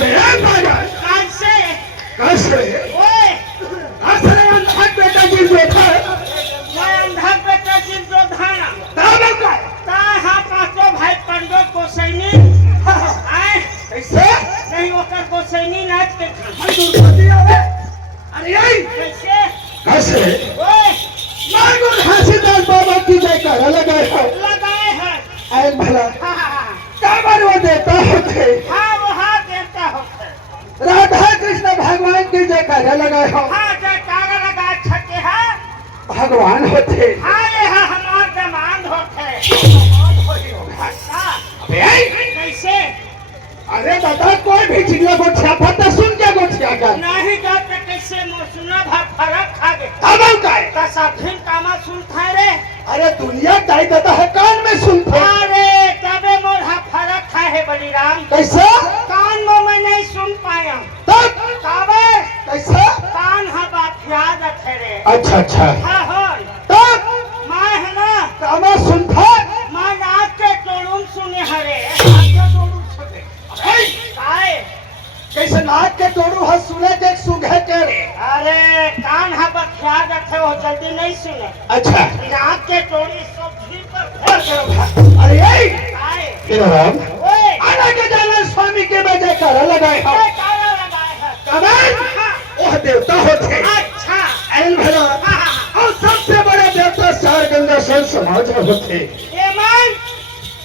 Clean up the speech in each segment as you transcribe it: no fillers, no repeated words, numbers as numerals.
अबे कैसे कैसे ओए असरे अंधक बेटा जी बैठा है मैं अंधा बेटा जिन जो धाना तब का ता हा पांचों भाई पंडो को सैनी आए कैसे नहीं होकर को सैनी नाच के मैं दुर्गति आवे अरे आई कैसे कैसे ओए मैं गुरु घासीदास बाबा की जयकार लगाए हो लगाए हैं आयल भला हाँ काबर वो देता होते वहाँ देवता होते राधा कृष्ण भगवान की जयकार लगाए हो हाँ जयकारा लगा छके है भगवान होते हाँ ये है हमार दमांड होते अबे आई कैसे अरे दादा कोई भी चिड़िया को छापा तो सुन के को छाका नहीं जाते कैसे मौसम भाग फरक खा गए अब का का साफिन कामा सुनता है रे अरे दुनिया दाई देता है कान में सुनते अरे तबे मोर फरक खा है बलिराम कैसा कान में मैं नहीं सुन पाया तब काबर कैसा कान हा बात याद रखे रे अच्छा अच्छा हाँ हो तब मैं है ना कामा सुनता मैं नाक के टोड़ूम सुने हरे काहे कैसे नाक के तोड़ू हस सुने देख सुघे के अरे कान हा बात याद रखे हो जल्दी नहीं सुने अच्छा नाक के टोड़ी सब भी पर अरे आई काहे तेरा राम ओए आना के जाना स्वामी के बजाय कर लगाए हो ये काला लगाए है कमल ओह देवता होते अच्छा आयल भला और सबसे बड़े देवता चार गंगा सन समाज में होते ये मन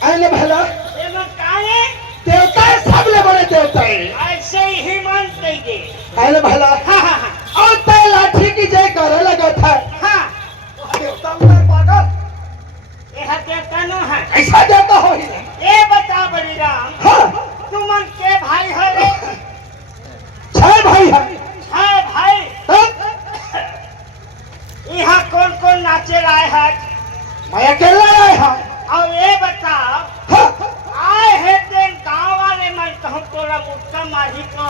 आयल भला ये मन काहे देवता सबले बड़े देवता है ऐसे ही मन दे आयल भला हाँ हाँ हाँ और ते लाठी की जय कर लगा था हाँ देवता उधर पागल ये देवता न है ऐसा देवता हो ही ये बता बलिराम हाँ तू मन के भाई है रे छह भाई है है भाई तब यहाँ कौन कौन नाचे लाए है मैं अकेला आया हूँ और ये बताओ हाँ आए है तेन गाँव वाले मन कहूँ तोरा मुक्का मारी तो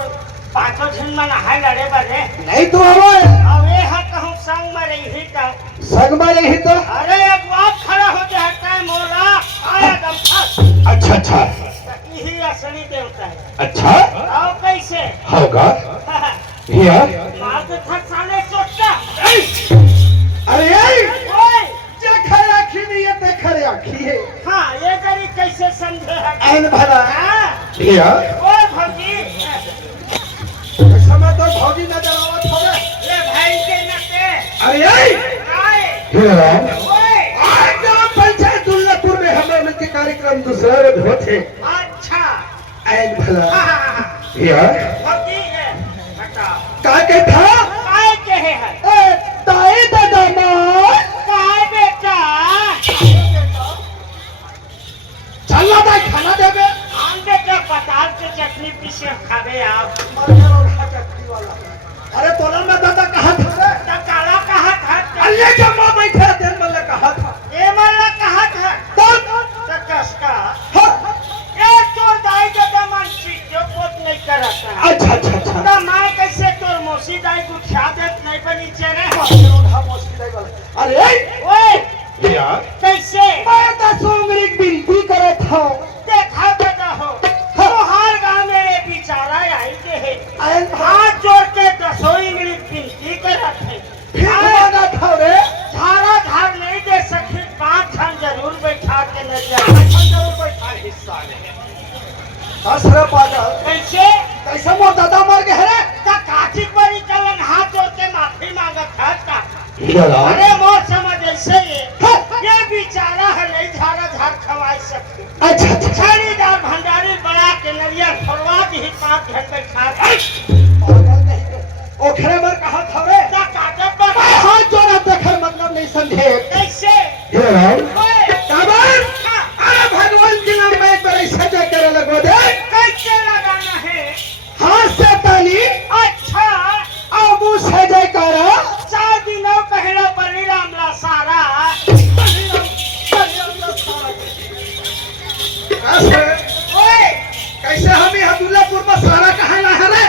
पाँचों झिन मन है लड़े बने नहीं तो हमारे और ये है कहूँ संग में रही का संग में यही तो अरे अब आप खड़ा हो जाए टाइम मोला आया दम फस अच्छा अच्छा यही असली देवता है अच्छा और कैसे होगा भैया मार दे था साले चोटा अरे आई ओए जे खरे आखी नहीं है ते खरे आखी है हाँ ये जरी कैसे समझे है आयल भला हाँ भैया ओए भौजी समय तो भौजी नजर आवत हो ले भाई के नते अरे आई आए भैया ओए आज ग्राम पंचायत दुल्लापुर में हमारे मन के कार्यक्रम दूसरा रोज होते अच्छा आयल भला हाँ हाँ हाँ भैया भौजी है बताओ का के था काय कहे है ए ताई दादा मां काय बेटा चलना था खाना देवे हम बेटा पताल के चटनी पीसे खावे आप अरे तोला में दादा कहा था रे तो काला कहा था अल्ले जम्मा बैठे दिन में कहा था ये मल्ला कहा था तब तो कसका हाँ, ये चोर दाई दादा मन सीख जो पोत नहीं करता है अच्छा अच्छा अच्छा तो मैं कैसे तोर मौसी दाई को खा दे नहीं बनी चेहरे अरे ओए भैया कैसे मैं तो उम्र बिनती करे था देखा दादा हो तो हर गांव मेरे बिचारा आई के है आयल हाथ जोड़ के दसोई मिनट बिनती करत है फिर मांगा था रे झाड़ा झाड़ नहीं दे सके 5 जन जरूर बैठा के नजर जरूर बैठा हिस्सा दस रे पागल कैसे कैसे मोर दादा मर गए रे का काठी परी कलन हाथ जोड़ के माफी मांगत है का भैया अरे मोर समझ ऐसे ये बेचारा है नहीं झाड़ा झाड़ खवाई सकते अच्छा अच्छा छड़ीदार भंडारी बड़ा के नरिया फोड़वा दी 5 घंटे खा पागल नहीं ओखरे मर कहा था रे का काटब पर हाथ जोड़ा देखे मतलब नहीं समझे कैसे भैया ओए काबर अरे भगवान के नाम में एक बार ऐसा जय करे लगो दे कैसे लगाना है हाथ से ताली अच्छा और मुंह से जय करो 4 दिनों पहले बलिराम ला सारा ओए कैसे हम यहाँ दुल्लापुर में सारा कहा ना है रे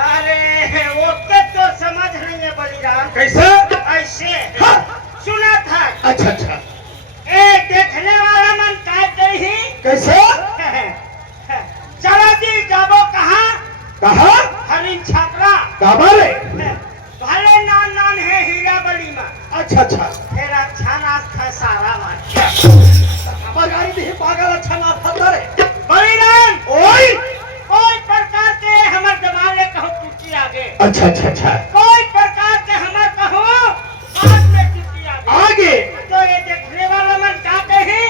अरे वो तो समझ नहीं है बलिराम कैसे ऐसे हाँ। सुना था अच्छा अच्छा ए देखने वाला मन क्या कही कैसे चलो जी जाबो कहाँ काबारे भले नान नान है हीरा बली में अच्छा अच्छा फिर अच्छा नाथ सारा मान हमार गाड़ी दी पागल अच्छा ना था रे बलिराम ओए कोई प्रकार के हमर जमाने कहूँ टूटी आगे अच्छा अच्छा अच्छा कोई प्रकार के हमर कहूँ बाद में टूटी आगे आगे तो ये देखने वाला मन का कही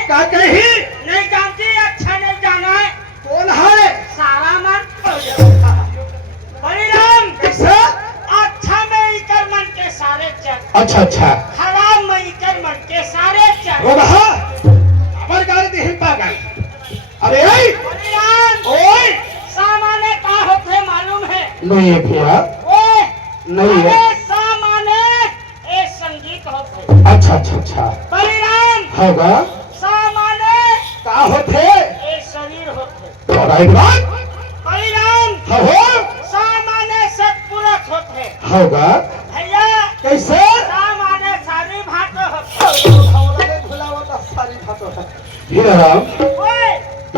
नहीं जानती अच्छा नहीं जाना है कौन है सारा मन बलिराम कैसा अच्छा में इकर मन के सारे चल अच्छा अच्छा खराब में इकर मन के सारे चल ओ बहा हमार गाड़ी दी पागल अरे ओए बलिराम ओए सामाने का होते मालूम है नहीं है भैया ओए नहीं है अरे सामाने ए संगीत होते अच्छा अच्छा अच्छा बलिराम होगा सामाने का होते ए शरीर होते और एक बात बलिराम हो सामाने सत्पुरुष होते होगा भैया कैसे सामाने सारी भाट होते हीरा राम ओए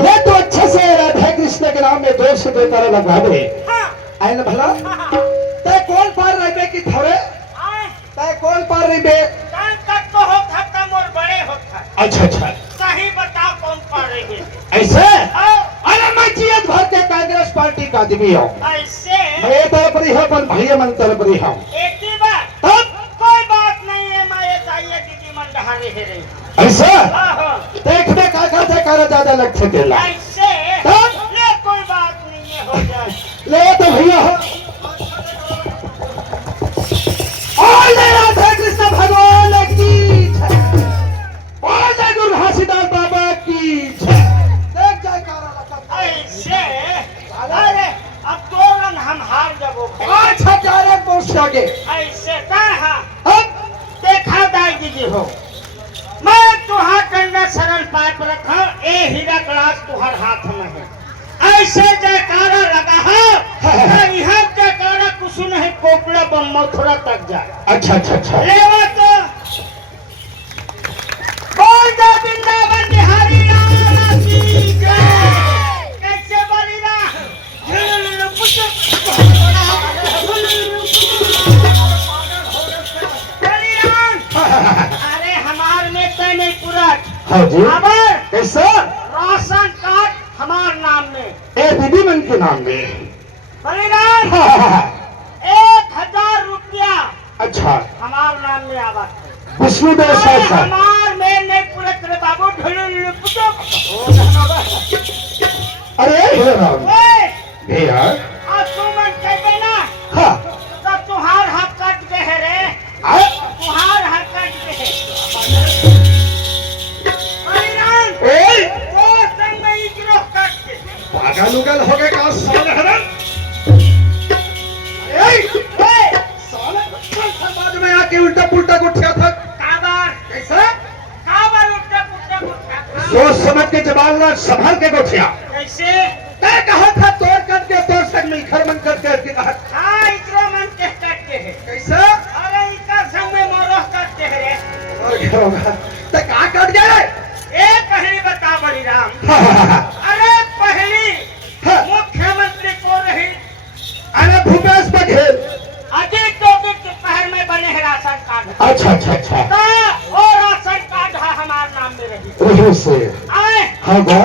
ये तो अच्छे से राधा कृष्ण के नाम में दो से दो तरह लगवा दे हाँ आए ना भला तय कौन पार रहे की थोड़े आए तय कौन पार रहे कान तक तो होता कम और बड़े होता अच्छा अच्छा सही बताओ कौन पा रही है ऐसे आओ, अरे मैं जीत भर के कांग्रेस पार्टी का आदमी हूँ ऐसे मैं ये तरफ रही हूँ पर भैया मन तरफ रही हूँ एक ही बात तब कोई बात नहीं है मैं ये चाहिए दीदी मन डहारे है रही ऐसा आहो, देखने का करते कर ज्यादा लग सकेला ऐसे तब ले कोई बात नहीं है हो जाए ले तो भैया और ले राधा कृष्ण भगवान की जय। और जय गुरु घासीदास बाबा की जय। देख जयकारा लगा। ऐसे अरे अब तो रन हम हार जबो अच्छा डायरेक्ट बोल से आगे ऐसे कहा अब देखा दाई दीदी हो मैं तुहार कंधा सरल पाइप रखा ए हीरा ग्लास तुहार हाथ में है ऐसे जयकारा लगा है यहाँ जयकारा कुछ नहीं कोपड़ा बम मथुरा तक जाए अच्छा अच्छा अच्छा लेवा तो बोल दे वृंदावन बिहारी लाल की जय कैसे बलिराम बलिराम अरे हमार में तो नहीं पूरा हाँ जी खबर कैसा राशन कार्ड हमार नाम में ए दीदी मन के नाम में बलिराम हाँ, हाँ, हाँ। 1000 रुपया अच्छा हमार नाम में आवा विष्णु देव अरे साहब हमार में नहीं पूरा करे बाबू ढुलुल पुतो अरे हीरा राम ओए भैया आज तू मन कहबे ना हाँ तब तुहार हाथ काट के है रे आ- तुहार हाथ काट के है बलिराम ओए वो संग में इकरो काट के पागल उगल हो गए का साल हरन अरे ओए साले कल समाज में आके उल्टा पुल्टा गुठिया था काबर कैसे काबर उठा पुटा पुटा सोच समझ के जवाब संभल के गुठिया कैसे तय कहा था तोड़ करके तोड़ संग में घर मन करके कहा हाँ इकरो मन के काट के है कैसे अरे इका संग में मोरह काट के है रे और क्या होगा तय कहाँ कट गया एक पहली बता बलिराम हाँ, हाँ, हाँ, अरे पहली हाँ। मुख्यमंत्री को रही अरे भूपेश बघेल अजीत जोगी के पहल में बने हैं राशन कार्ड अच्छा अच्छा अच्छा तो वो राशन कार्ड है हमारे नाम में रही वही से आए होगा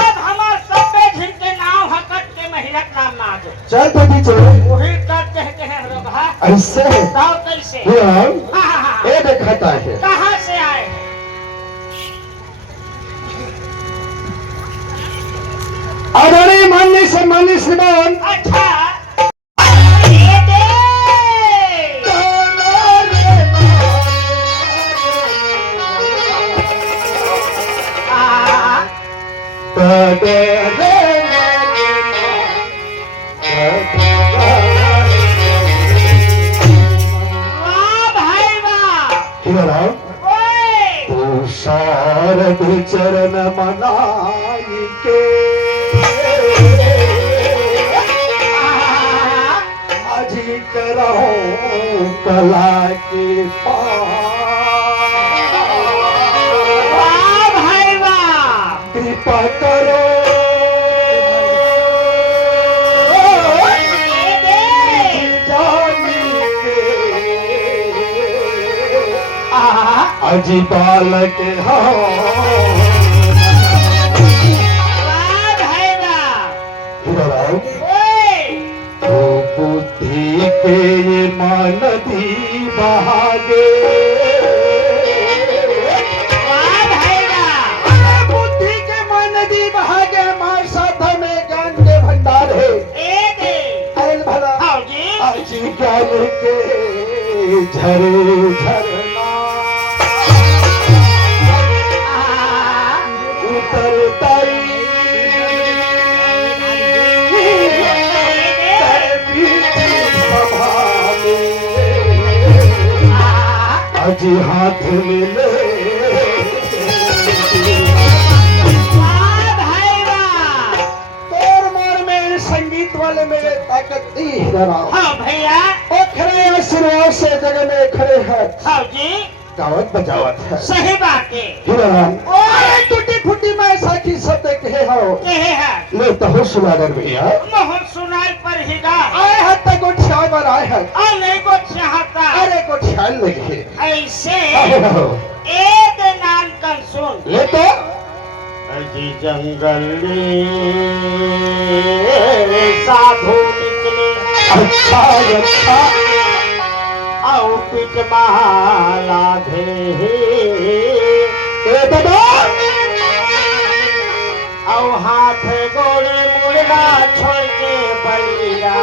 अब हमारे सब्बे झिन के नाम हकट के महिला के नाम में आ गए चल तो भी चलो वही कर कहते हैं लोग हाँ ऐसे बताओ कैसे हीरा हाँ हाँ हाँ ये दिखाता है कहाँ से आए अरे मानने से मानने श्रीमान अच्छा ये दे आ, वाह भाई वाह हीरा राम ओए तू शारद चरण मनाई के आ, अजी करो कला के वाह भाई वाह कृपा करो ये दे जा अजी बालक हो वाह भैया हीराराम, ओए तो बुद्धि के ये मानदी बहागे, वाह भैया अरे बुद्धि के मानदी बहागे, हमारे साथ में ज्ञान के भंडार है। ए दे आयल भला हाँ जी अजी ज्ञान के झरे झरना उतरताई संभाले, अजी हाथ मिले वाह भैया तोर मोर में संगीत वाले मेरे ताकत दी हीराराम। हाँ भैया ओ खड़े आशीर्वाद से जगह में खड़े हैं, हाँ जी गावत बजावत है सही बात है हीराराम। ओए टूटी फूटी मैं साखी शब्द कहे हो कहे है ले तो सुनागर भैया मोहन सुनाई पर हिगा आए हैं तक को छाव पर आए हैं, अने को चाहता अरे को ख्याल लगे ऐसे आहो, एक नाम कर सुन ले तो अजी जंगल साधु निकले अच्छा अच्छा औ पिट माला धे ए दादा औ हाथ गोड़े मुड़ना छोड़ के बलिया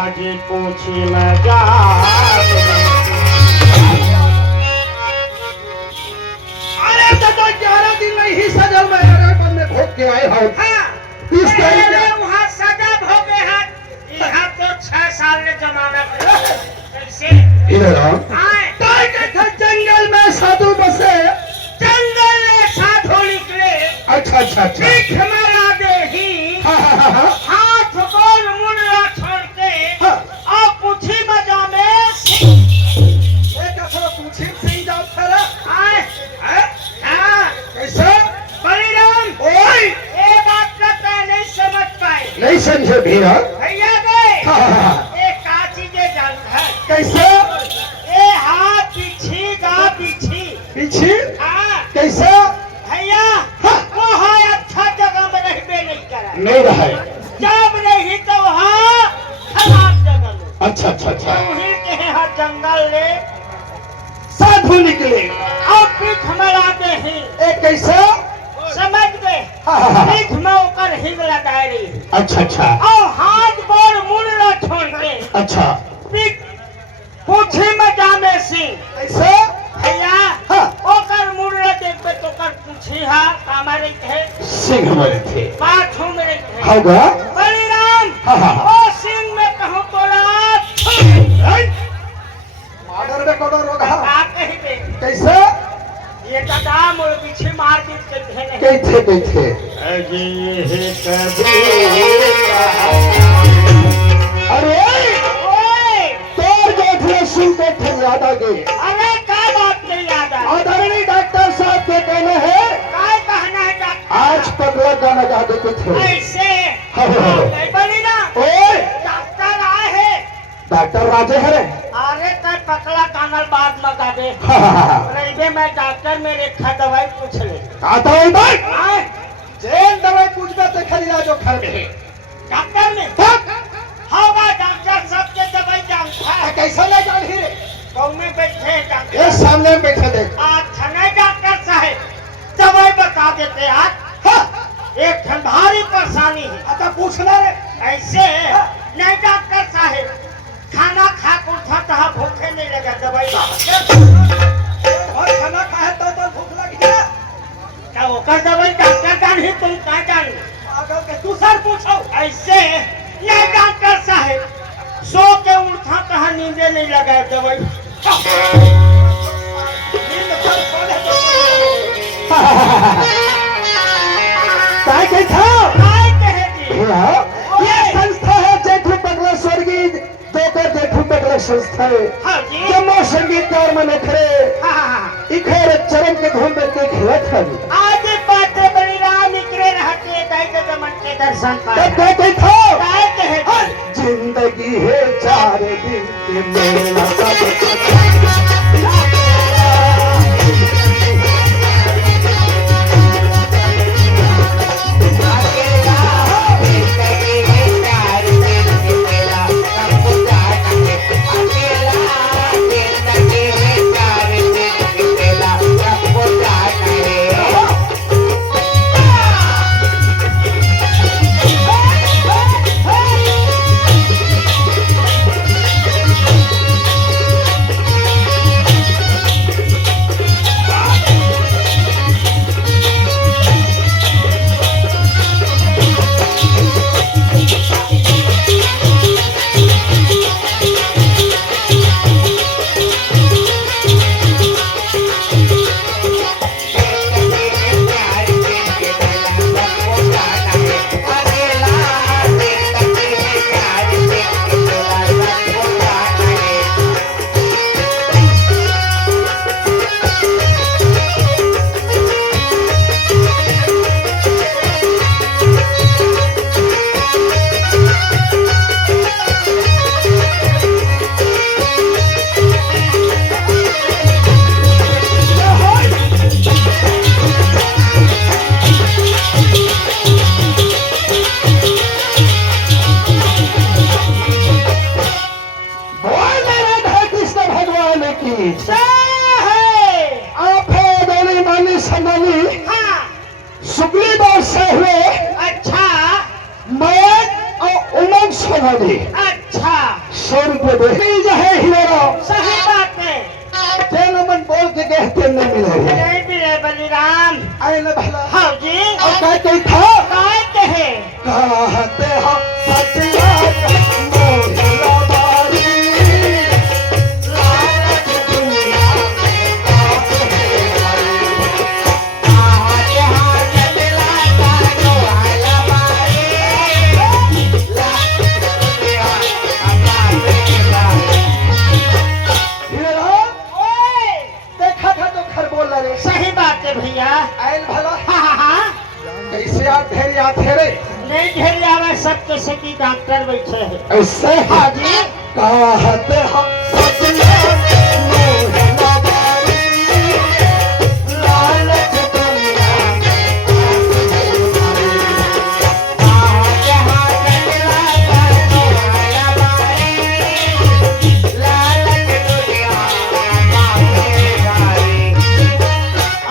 आज पूछी मैं जा अरे दादा 11 दिन में ही सजल में अरे में भोग के आए हो हाँ 30 तारीख के वहाँ सजा भोगे हैं यहाँ तो 6 साल ने जमाना कैसे हीराराम आए ताई के थे जंगल में साधु बसे। जंगल में साधु निकले अच्छा अच्छा अच्छा भीख मारा दे ही हाँ हाँ हाँ हाँ हाथ गोल मुंडा छोड़ के हाँ। और पुथी बजा में एक असर पूछी सिंह जाओ खरा आए हैं? हाँ कैसे बलिराम ओए ये बात का मैं नहीं समझ पाए नहीं समझे भैया भैया गए हाँ हाँ हाँ ये का चीजें जान है कैसे ये हाथ पीछी गा पीछी पीछे हाँ कैसे भैया हाँ। वो है अच्छा जगह में रहबे नहीं करा नहीं रहा है जब नहीं तो वहाँ खराब जगह में अच्छा अच्छा अच्छा वहीं के यहाँ जंगल ले साधु निकले और पीठ मरा दे ही एक कैसे समझ गए हाँ हाँ हाँ पीठ में होकर हिंग लगाए रही अच्छा अच्छा और हाथ गोड़ मुड़ना छोड़ के अच्छा पीठ पूछी में जामे सिंह कैसे भैया हाँ। ओकर मुड़ना देखबे तो कर पूछी हा हमारे थे सिंह हमारे थे पाछू में थे होगा बलिराम हाँ हाँ हाँ ओ सिंह में कहूँ तोरा मर्डर में कौन रोगा का कही दे कैसे ये दादा मोर पीछे मार दी कहते नहीं कैसे कैसे अजी ये कभी अरे ओए तोर बैठे सुन बैठे याद आ गई अरे का बात नहीं याद आ आदरणीय डॉक्टर साहब के कहना है काय कहना है डॉक्टर आज पगला गाना गा देते थे ऐसे हाँ, हाँ, हाँ। नहीं बलिराम ओए डॉक्टर आए हैं डॉक्टर राजे हरे अरे तय पकड़ा कानल बाद में गा दे हाँ हाँ हाँ रही मैं डॉक्टर मेरे खा दवाई पूछ ले आता है भाई आए जेल दवाई पूछना तो खाली राजो घर में है डॉक्टर ने होगा डॉक्टर सबके दवाई जानता है कैसा ले जान ही रे कौन में बैठे हैं डॉक्टर ये सामने में बैठे देख अच्छा नहीं डॉक्टर साहब दवाई बता देते आज हाँ एक ठन भारी परेशानी है आता पूछना रे ऐसे नहीं डॉक्टर साहब खाना खा कर था भूखे नहीं लगा दवाई और खाना खाए तो भूख लगी है क्या होकर दवाई डॉक्टर जान ही तुम क्या जान पागल के तू सर पूछो ऐसे नहीं डॉक्टर साहब सो के उठा कहा नींदे नहीं लगा दवाई नींद चल सोने तो काय के था काय कहे जी ये संस्था है जेठू पगला स्वर्गीय जोकर जेठू पगला संस्था है हाँ जी जम्मू संगीतकार मने खरे हाँ इखर चरण के धूम में के खिलत है आज बातें बड़ी राम निकले रहते दैत्य दमन के दर्शन तब पाए कहते था काय कहे जी जिंदगी है 4 दिन के मेला सब वाली अच्छा 100 रुपये दे मिल जाए हीरो सही बात है। तेल मन बोल के कहते नहीं मिले नहीं मिले बलिराम। आए ना भला हाँ जी और कहते था कहते हैं कहते हम सचिया मोहला बारी लालच दुनिया में आज हाथ मिलाता जो आला बारी लालच दुनिया हमारे बारी हीरो ओए देखा था तो खर बोल रहे सही बात है भैया। आयल भला हाँ हाँ हाँ कैसे आप ढेर याद थे रे नहीं घेर आवा सब कैसे की डॉक्टर बैठे हैं। ऐसे हाँ जी कहते हम सचिया मोहला बारी लालच दुनिया आज हाथ मिलाता जो आला बारी लालच दुनिया हमारे बारी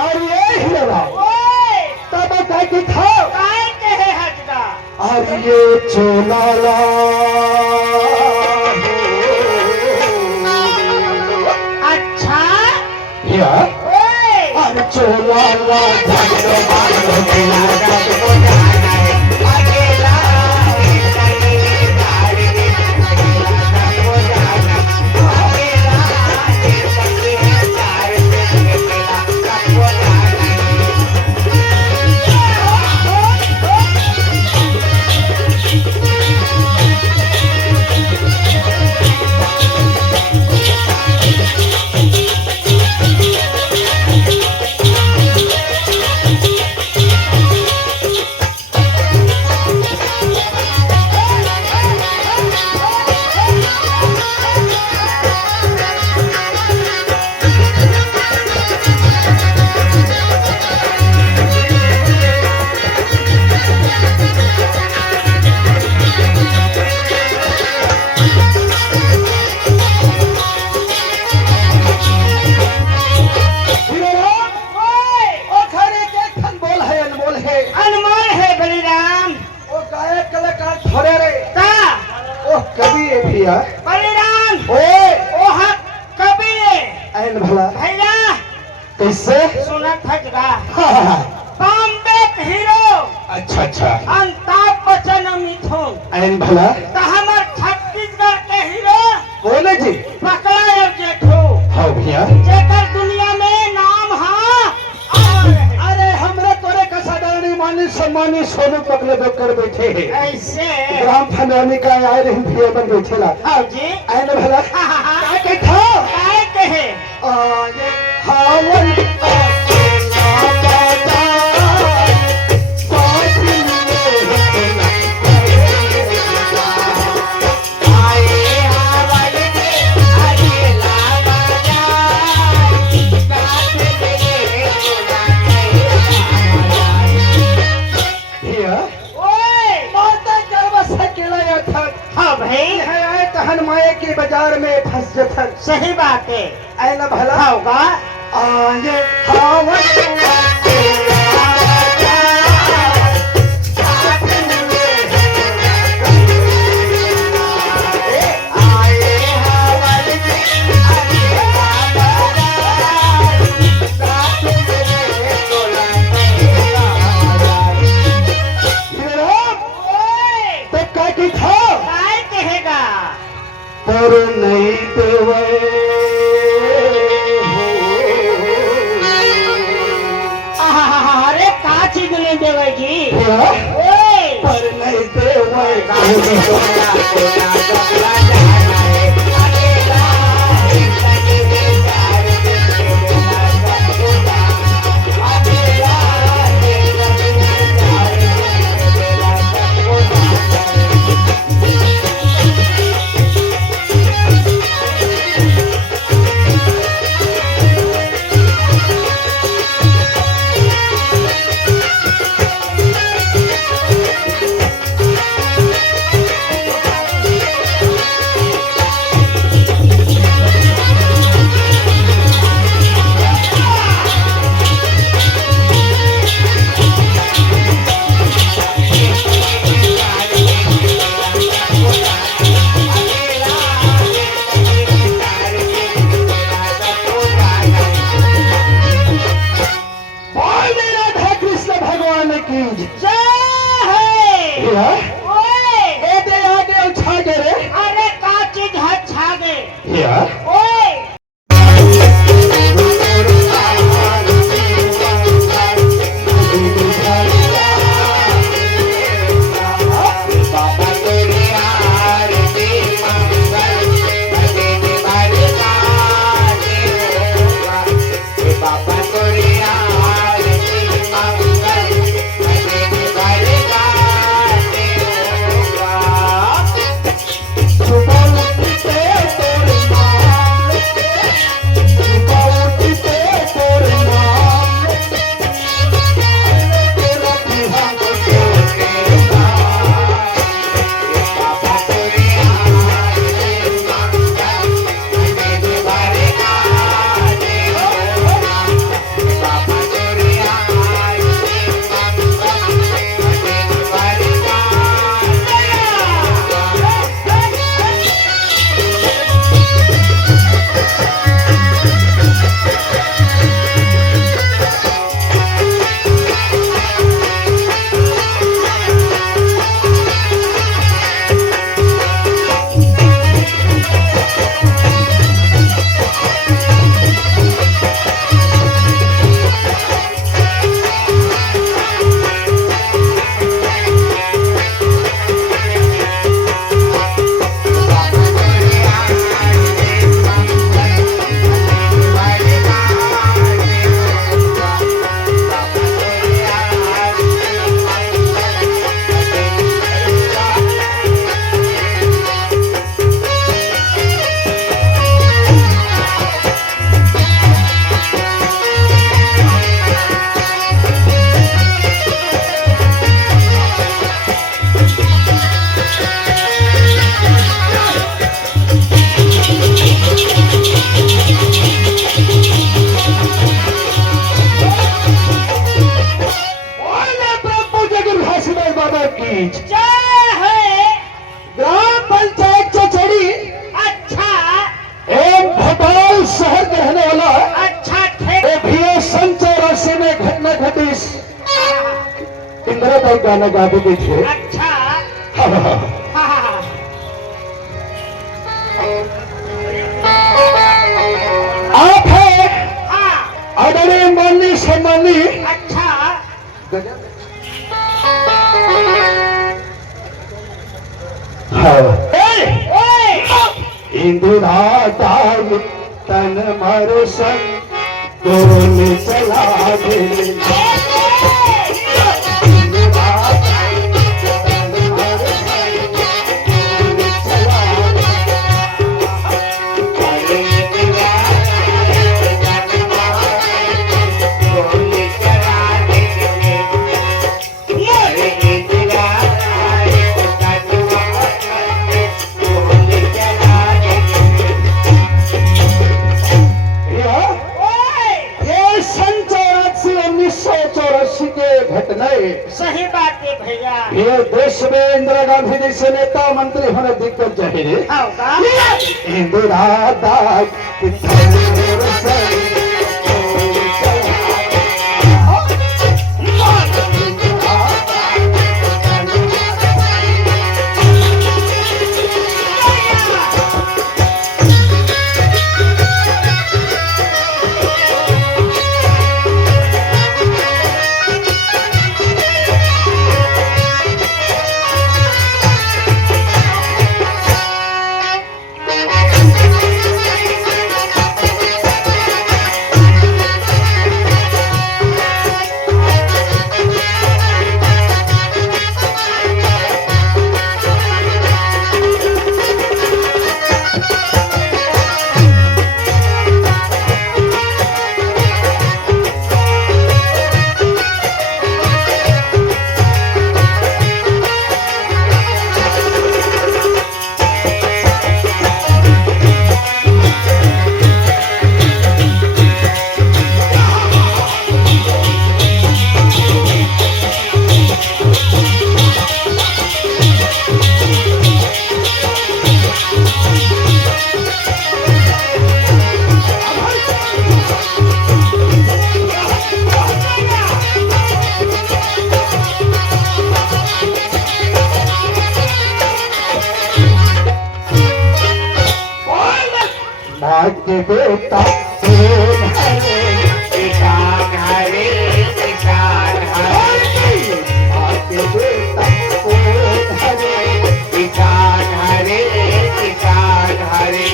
और ये हीरा ओए तब कह के था कहते हैं हजरा और ये चोलाला अच्छा या ओए और चोलाला जानो मानो तेरा जग को जाना है अकेला जिंदगी गाड़ी में अकेला जग को जाना अकेला जिंदगी गाड़ी में अकेला जग को जाना ओए ओ खरे के खन बोल है अनमोल है अनमोल है बलिराम। ओ गायक कलाकार थोड़े रे का ओ कवि है भी है बलिराम ओए ओहा कभी ऐन भला भैया कैसे सुनत हजरा हाँ, हाँ, हाँ। बॉम्बे के हीरो अच्छा अच्छा अमिताभ बच्चन मिथुन ऐन भला तो हमार छत्तीसगढ़ के हीरो बोले जी पकड़ा और जेठो हाँ भैया जेकर दुनिया में नाम हाँ अमर है। अरे हमरे तोरे का साधारणी मानी सम्मानी सोनू पगले कर बैठे हैं ऐसे ग्राम फंदानी का आए रही भी बन बैठेला हाँ जी ऐन भला हाँ हाँ हाँ क्या के था कहते हैं आये हावन अकेला बाजार साथ में आये हावन अकेला बाजार जथन माए के बाजार में फंस जथन सही बात है। ऐना भला होगा आए हावत काय कहेगा पर नहीं देवे अरे का चीज नहीं देवे जी पर नहीं देवे अरे का चीज है छागे गाना गाते थे अच्छा आप है हाँ आदरणीय माननीय सम्माननीय अच्छा इंदिरा दाल तन मर संग दोन चला दे गांधी जैसे नेता मंत्री होने दिक्कत चाहिए हो का इंदिरा के बेटा किसान हरे किसान हरे के बेटा किसान हरे किसान हरे किसान हरे किसान हरे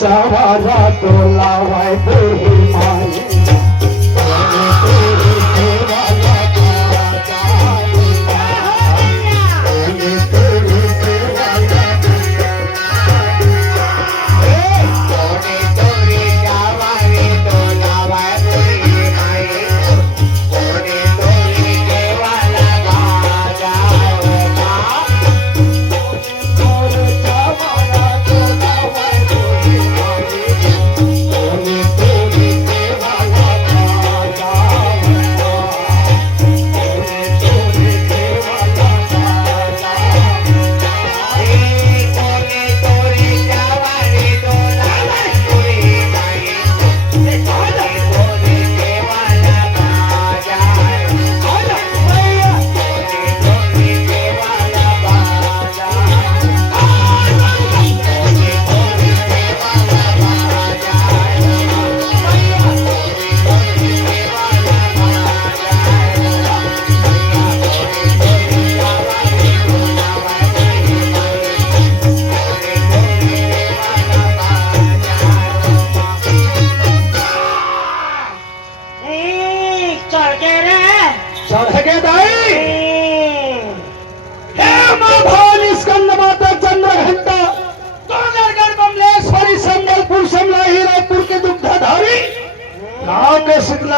चावारा टोला वाय बोही माने Thank you.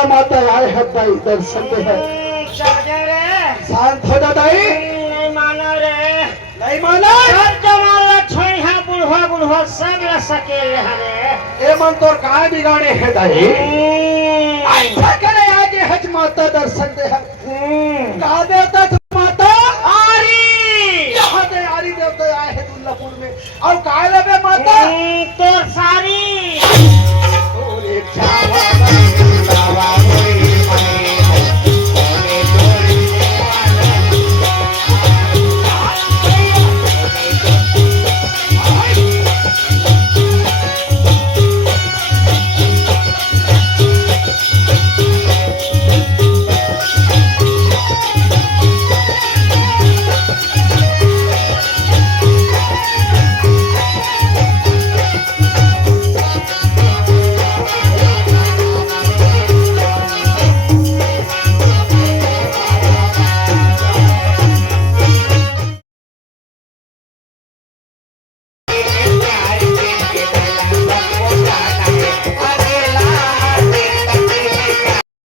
लगा माता आए है दाई दर्शन दे है। चल गए रे। शांत हो जा दाई। नहीं माना रे। नहीं माना सब जमाला छोई है बुढ़वा बुढ़वा सब ला सकेल हरे। ए मन तोर काय बिगाड़े है दाई। ऐसा करे आगे हज माता दर्शन दे है। कहा देवता तू माता आरी यहाँ दे आरी देवता आए है दुल्लापुर में और काय लगे माता तोर सारी